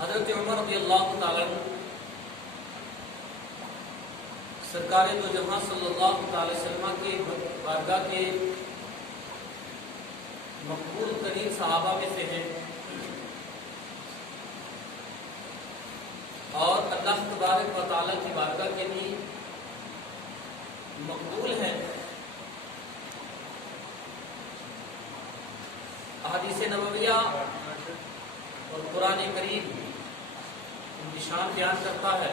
حضرت عمر رضی اللہ تعالیٰ عنہ سرکار دو جہاں صلی اللہ تعالی وسلم کے بارگاہ کے مقبول ترین صحابہ میں سے ہیں اور اللہ تبارک و تعالیٰ کی بارگاہ کے لیے مقبول ہیں۔ احادیث نبویہ اور قرآن کریم ان کی شان بیان کرتا ہے،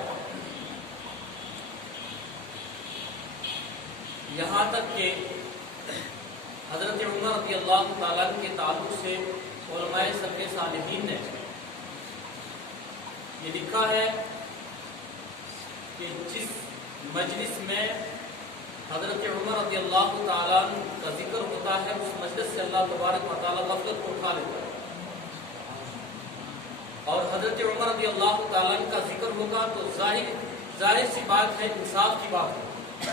یہاں تک کہ حضرت عمر رضی اللہ تعالیٰ کے تعلق سے علماء سلف صالحین نے یہ لکھا ہے کہ جس مجلس میں حضرت عمر رضی اللہ تعالیٰ کا ذکر ہوتا ہے اس مجلس سے اللہ تبارک و تعالیٰ غفلت کو اٹھا لیتا ہے، اور حضرت عمر رضی اللہ تعالیٰ کا ذکر ہوگا تو ظاہر سی بات ہے انصاف کی بات ہے،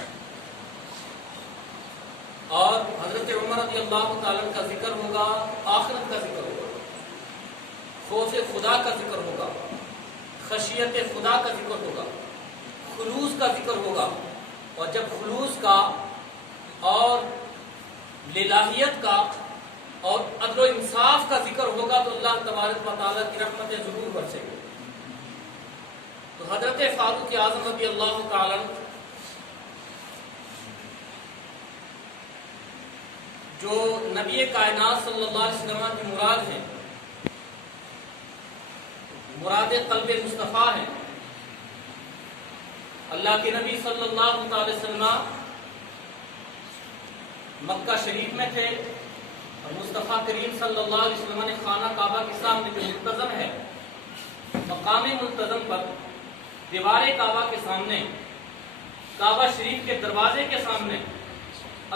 اور حضرت عمر رضی اللہ تعالیٰ کا ذکر ہوگا آخرت کا ذکر ہوگا، خوف خدا کا ذکر ہوگا، خشیت خدا کا ذکر ہوگا، خلوص کا ذکر ہوگا، اور جب خلوص کا اور للہیت کا اور عدل و انصاف کا ذکر ہوگا تو اللہ تبارک و تعالیٰ کی رحمتیں ضرور برسیں گی۔ تو حضرت فاروق اعظم رضی اللہ تعالیٰ جو نبی کائنات صلی اللہ علیہ وسلم کی مراد ہیں، مراد قلب مصطفیٰ ہیں، اللہ کے نبی صلی اللہ علیہ وسلم مکہ شریف میں تھے اور مصطفیٰ کریم صلی اللہ علیہ وسلم نے خانہ کعبہ کے سامنے جو ملتزم ہے، مقام ملتزم پر دیوار کعبہ کے سامنے، کعبہ شریف کے دروازے کے سامنے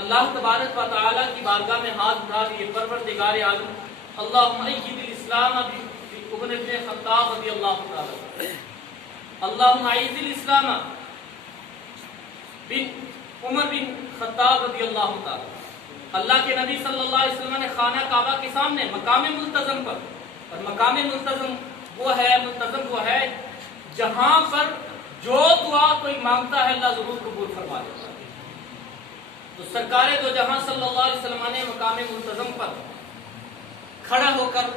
اللہ تبارک و تعالیٰ کی بارگاہ میں ہاتھ اٹھا دیے، پروردگار عالم اللہم ایّد الاسلام عمر بن خطاب رضی اللہ تعالیٰ، اللہم اعز الاسلام عمر بن خطاب رضی اللہ تعالیٰ۔ اللہ کے نبی صلی اللہ علیہ وسلم نے خانہ کعبہ کے سامنے مقام ملتزم پر، اور مقام ملتزم وہ ہے جہاں پر جو دعا کوئی مانگتا ہے اللہ ضرور قبول فرما دیتا ہے۔ تو سرکار دو جہاں صلی اللہ علیہ وسلم نے مقام ملتزم پر کھڑا ہو کر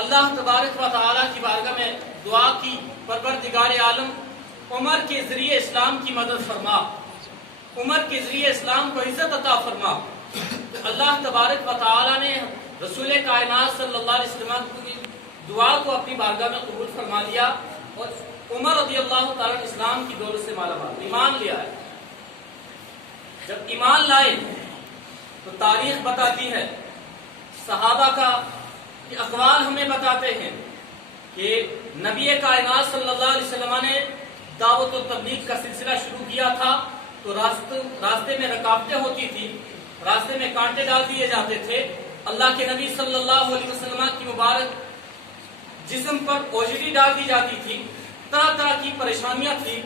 اللہ تبارک و تعالیٰ کی بارگاہ میں دعا کی، پروردگار عالم عمر کے ذریعے اسلام کی مدد فرما، عمر کے ذریعے اسلام کو عزت عطا فرما۔ اللہ تبارک و تعالیٰ نے رسول کائنات صلی اللہ علیہ وسلم کی دعا کو اپنی بارگاہ میں قبول فرما لیا، اور عمر رضی اللہ تعالیٰ نے اسلام کی دولت سے مالا مال ایمان لیا ہے۔ جب ایمان لائے تو تاریخ بتاتی ہے، صحابہ کا اقوال ہمیں بتاتے ہیں کہ نبی کائنات صلی اللہ علیہ وسلم نے دعوت و تبلیغ کا سلسلہ شروع کیا تھا تو راستے میں رکاوٹیں ہوتی تھی، راستے میں کانٹے ڈال دیے جاتے تھے، اللہ کے نبی صلی اللہ علیہ وسلم کی مبارک جسم پر اوجری ڈال دی جاتی تھی، طرح طرح کی پریشانیاں تھی۔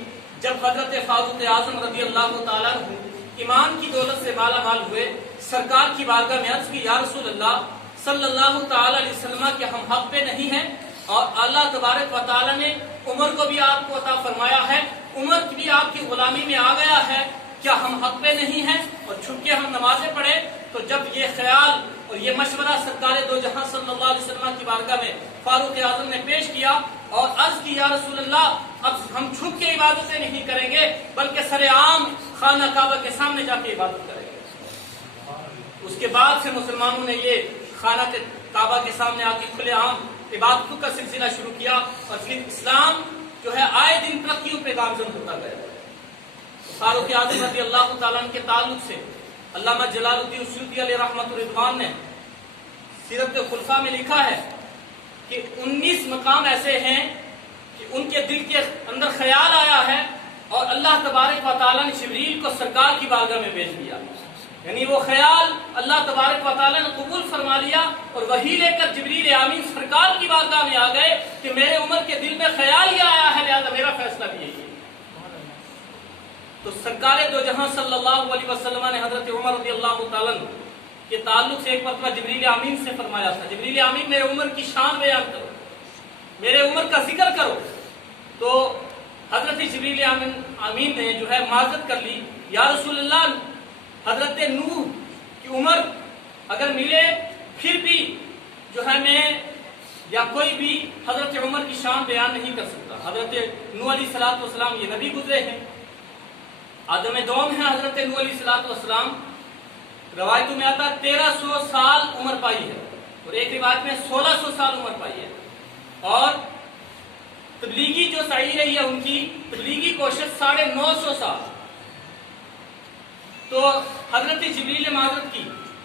جب حضرت فاروق اعظم رضی اللہ تعالیٰ عنہ ایمان کی دولت سے مالا مال ہوئے، سرکار کی بارگاہ میں عرض کی، یا رسول اللہ صلی اللہ تعالی علیہ وسلم کہ ہم حق پہ نہیں ہیں، اور اللہ تبارک و تعالیٰ نے عمر کو بھی آپ کو عطا فرمایا ہے، عمر بھی آپ کی غلامی میں آ گیا ہے، کیا ہم حق پہ نہیں ہیں اور چھپ کے ہم نمازیں پڑھیں؟ تو جب یہ خیال اور یہ مشورہ سرکار دو جہاں صلی اللہ علیہ وسلم کی بارگاہ میں فاروق اعظم نے پیش کیا اور عرض کی، یا رسول اللہ اب ہم چھپ کے عبادتیں نہیں کریں گے بلکہ سر عام خانہ کعبہ کے سامنے جا کے عبادت کریں گے۔ اس کے بعد سے مسلمانوں نے یہ خانہ کعبہ کے سامنے آ کے کھلے عام عبادتوں کا سلسلہ شروع کیا، اور پھر اسلام جو ہے آئے دن ترقیوں پہ گامزن ہوتا گیا۔ فاروق اعظم رضی اللہ تعالیٰ عنہ کے تعلق سے علامہ جلال الدین سیوطی علیہ رحمۃ الرضوان نے سیرت خلفاء میں لکھا ہے کہ 19 مقام ایسے ہیں کہ ان کے دل کے اندر خیال آیا ہے اور اللہ تبارک و تعالیٰ نے جبریل کو سرکار کی بارگاہ میں بھیج دیا، یعنی وہ خیال اللہ تبارک و تعالیٰ نے قبول فرما لیا، اور وہی لے کر جبریل امین سرکار کی بارگاہ میں آ گئے کہ میرے عمر کے دل میں خیال یہ آیا ہے، لہذا میرا فیصلہ بھی یہی ہے۔ تو سرکار دو جہاں صلی اللہ علیہ وسلم نے حضرت عمر رضی اللہ تعالیٰ کے تعلق سے ایک مرتبہ جبریل امین سے فرمایا تھا، جبریل امین میرے عمر کی شان بیان کرو، میرے عمر عمر کا ذکر کرو تو حضرت جبریل امین نے جو ہے معذرت کر لی، یا رسول اللہ حضرت نوح کی عمر اگر ملے پھر بھی جو ہے میں یا کوئی بھی حضرت عمر کی شان بیان نہیں کر سکتا۔ حضرت نوح علیہ الصلوۃ والسلام یہ نبی گزرے ہیں، آدم دوم ہیں حضرت نوح علیہ الصلوۃ والسلام، روایتوں میں آتا 1300 سال عمر پائی ہے اور ایک روایت میں 1600 سال عمر پائی ہے، اور تبلیغی جو سعی رہی ہے ان کی تبلیغی کوشش 950 سال۔ تو حضرت جبریل نے معذرت کی،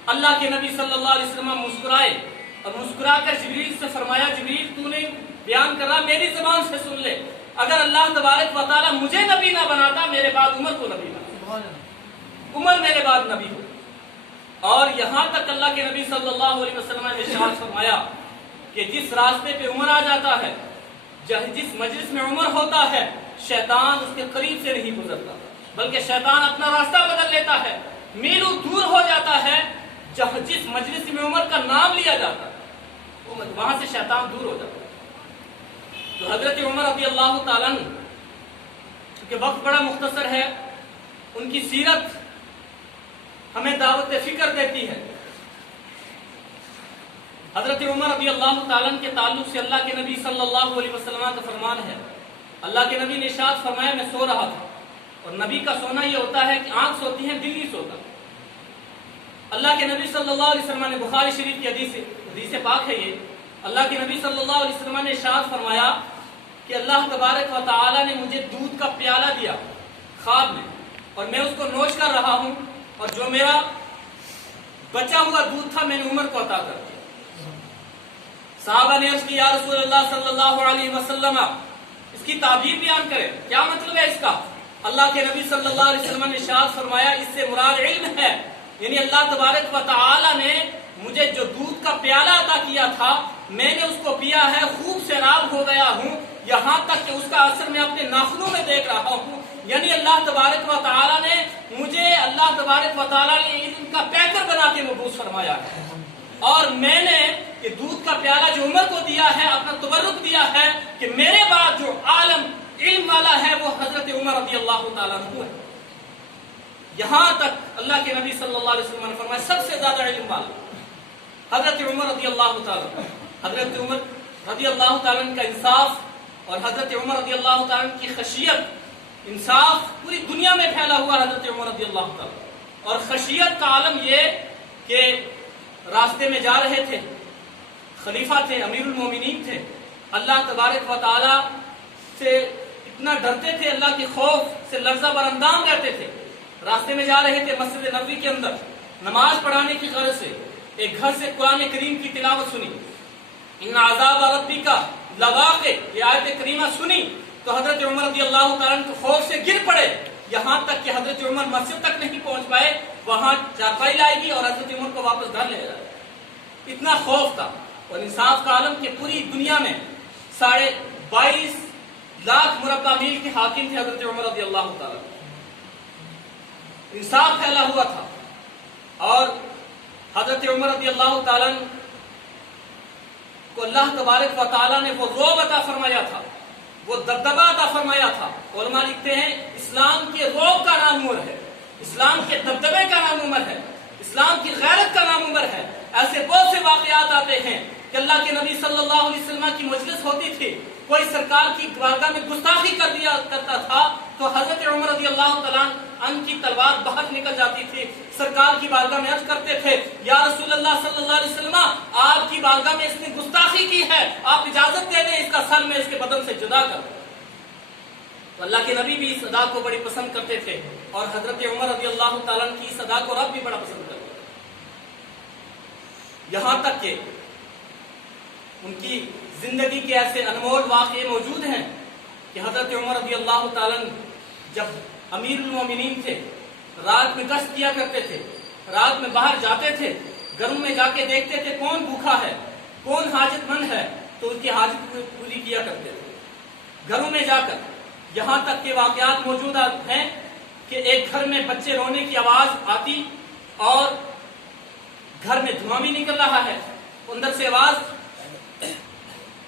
اللہ کے نبی صلی اللہ علیہ وسلم مسکرائے اور مسکرا کر جبریل سے فرمایا، جبریل تو نے بیان کر رہا میری زبان سے سن لے، اگر اللہ تبارک و تعالی مجھے نبی نہ بناتا میرے بعد عمر کو نبی بنا، عمر میرے بعد نبی ہو۔ اور یہاں تک اللہ کے نبی صلی اللہ علیہ وسلم نے ارشاد فرمایا کہ جس راستے پہ عمر آ جاتا ہے، جس مجلس میں عمر ہوتا ہے، شیطان اس کے قریب سے نہیں گزرتا، بلکہ شیطان اپنا راستہ بدل لیتا ہے، میلوں دور ہو جاتا ہے۔ جس مجلس میں عمر کا نام لیا جاتا ہے وہاں سے شیطان دور ہو جاتا ہے۔ تو حضرت عمر رضی اللہ تعالیٰ کے وقت بڑا مختصر ہے، ان کی سیرت ہمیں دعوت فکر دیتی ہے۔ حضرت عمر رضی اللہ تعالیٰ کے تعلق سے اللہ کے نبی صلی اللہ علیہ وسلم کا فرمان ہے، اللہ کے نبی نے ارشاد فرمایا میں سو رہا تھا، اور نبی کا سونا یہ ہوتا ہے کہ آنکھ سوتی ہے دل نہیں سوتا۔ اللہ کے نبی صلی اللہ علیہ وسلم نے بخاری شریف کی حدیث پاک ہے یہ، اللہ کے نبی صلی اللہ علیہ وسلم نے ارشاد فرمایا کہ اللہ تبارک و تعالی نے مجھے دودھ کا پیالہ دیا خواب میں، اور میں اس کو نوش کر رہا ہوں، اور جو میرا بچا ہوا دودھ تھا میں نے عمر کو عطا کر دیا۔ صحابہ نے عرض کی یا رسول اللہ صلی اللہ علیہ وسلم اس کی تعبیر بیان کرے، کیا مطلب ہے اس کا؟ اللہ کے نبی صلی اللہ علیہ وسلم نے ارشاد فرمایا اس سے مراد علم ہے، یعنی اللہ تبارک و تعالی نے مجھے جو دودھ کا پیالہ عطا کیا تھا میں نے اس کو پیا ہے، خوب سیراب ہو گیا ہوں، یہاں تک کہ اس کا اثر میں اپنے ناخنوں میں دیکھ رہا ہوں۔ یعنی اللہ تبارک و تعالی نے مجھے اللہ تبارک و تعالی نے علم کا پیکر بنا کے مبعوث فرمایا ہے، اور میں نے یہ دودھ کا پیالہ جو عمر کو دیا ہے اپنا تبرک دیا ہے کہ میرے بعد جو عالم علم والا ہے وہ حضرت عمر رضی اللہ تعالیٰ عنہ ہے۔ یہاں تک اللہ کے نبی صلی اللہ علیہ وسلم نے فرمایا سب سے زیادہ علم والا حضرت عمر رضی اللہ تعالیٰ۔ حضرت عمر رضی اللہ تعالیٰ کا انصاف اور حضرت عمر رضی اللہ تعالیٰ کی خشیت، انصاف پوری دنیا میں پھیلا ہوا حضرت عمر رضی اللہ تعالیٰ، اور خشیت کا عالم یہ کہ راستے میں جا رہے تھے، خلیفہ تھے، امیر المومنین تھے، اللہ تبارک و تعالیٰ سے اتنا ڈرتے تھے، اللہ کے خوف سے لرزہ بر اندام رہتے تھے۔ راستے میں جا رہے تھے مسجد نبوی کے اندر نماز پڑھانے کی غرض سے، ایک گھر سے قرآن کریم کی تلاوت سنی، ان عذاب ربک لواقع، یہ آیت کریمہ سنی تو حضرت عمر رضی اللہ تعالیٰ کو خوف سے گر پڑے، یہاں تک کہ حضرت عمر مسجد تک نہیں پہنچ پائے، وہاں چارپائی لائے گی اور حضرت عمر کو واپس گھر لے جائے، اتنا خوف تھا۔ اور انصاف کا عالم کہ پوری دنیا میں 22.5 لاکھ مربع میل کے حاکم تھے حضرت عمر رضی اللہ تعالیٰ، انصاف پھیلا ہوا تھا، اور حضرت عمر رضی اللہ تعالیٰ کو اللہ تبارک و تعالیٰ نے وہ رعب عطا فرمایا تھا، وہ دبدبہ عطا فرمایا تھا۔ علماء لکھتے ہیں اسلام کے رعب کا نام عمر ہے، اسلام کے دبدبے کا نام عمر ہے، اسلام کی غیرت کا نام عمر ہے۔ ایسے بہت سے واقعات آتے ہیں کہ اللہ کے نبی صلی اللہ علیہ وسلم کی مجلس ہوتی تھی، کوئی سرکار کی بارگاہ میں گستاخی کر دیا کرتا تھا تو حضرت عمر رضی اللہ تعالیٰ عنہ کی تلوار باہر نکل جاتی تھی، سرکار کی بارگاہ میں عرض کرتے تھے یا رسول اللہ صلی اللہ علیہ وسلم آپ کی بارگاہ میں اس نے گستاخی کی ہے، آپ اجازت دے دیں اس کا سر میں اس کے بدن سے جدا کر۔ تو اللہ کے نبی بھی اس ادا کو بڑی پسند کرتے تھے، اور حضرت عمر رضی اللہ تعالیٰ عنہ کی اس ادا کو رب بھی بڑا پسند کرتے تھے، یہاں تک کہ ان کی زندگی کے ایسے انمول واقعے موجود ہیں کہ حضرت عمر رضی اللہ تعالیٰ جب امیر المومنین تھے رات میں گشت کیا کرتے تھے، رات میں باہر جاتے تھے، گھروں میں جا کے دیکھتے تھے کون بھوکا ہے، کون حاجت مند ہے، تو ان کی حاجت پوری کیا کرتے تھے گھروں میں جا کر۔ یہاں تک کہ واقعات موجود ہیں کہ ایک گھر میں بچے رونے کی آواز آتی اور گھر میں دھواں بھی نکل رہا ہے، اندر سے آواز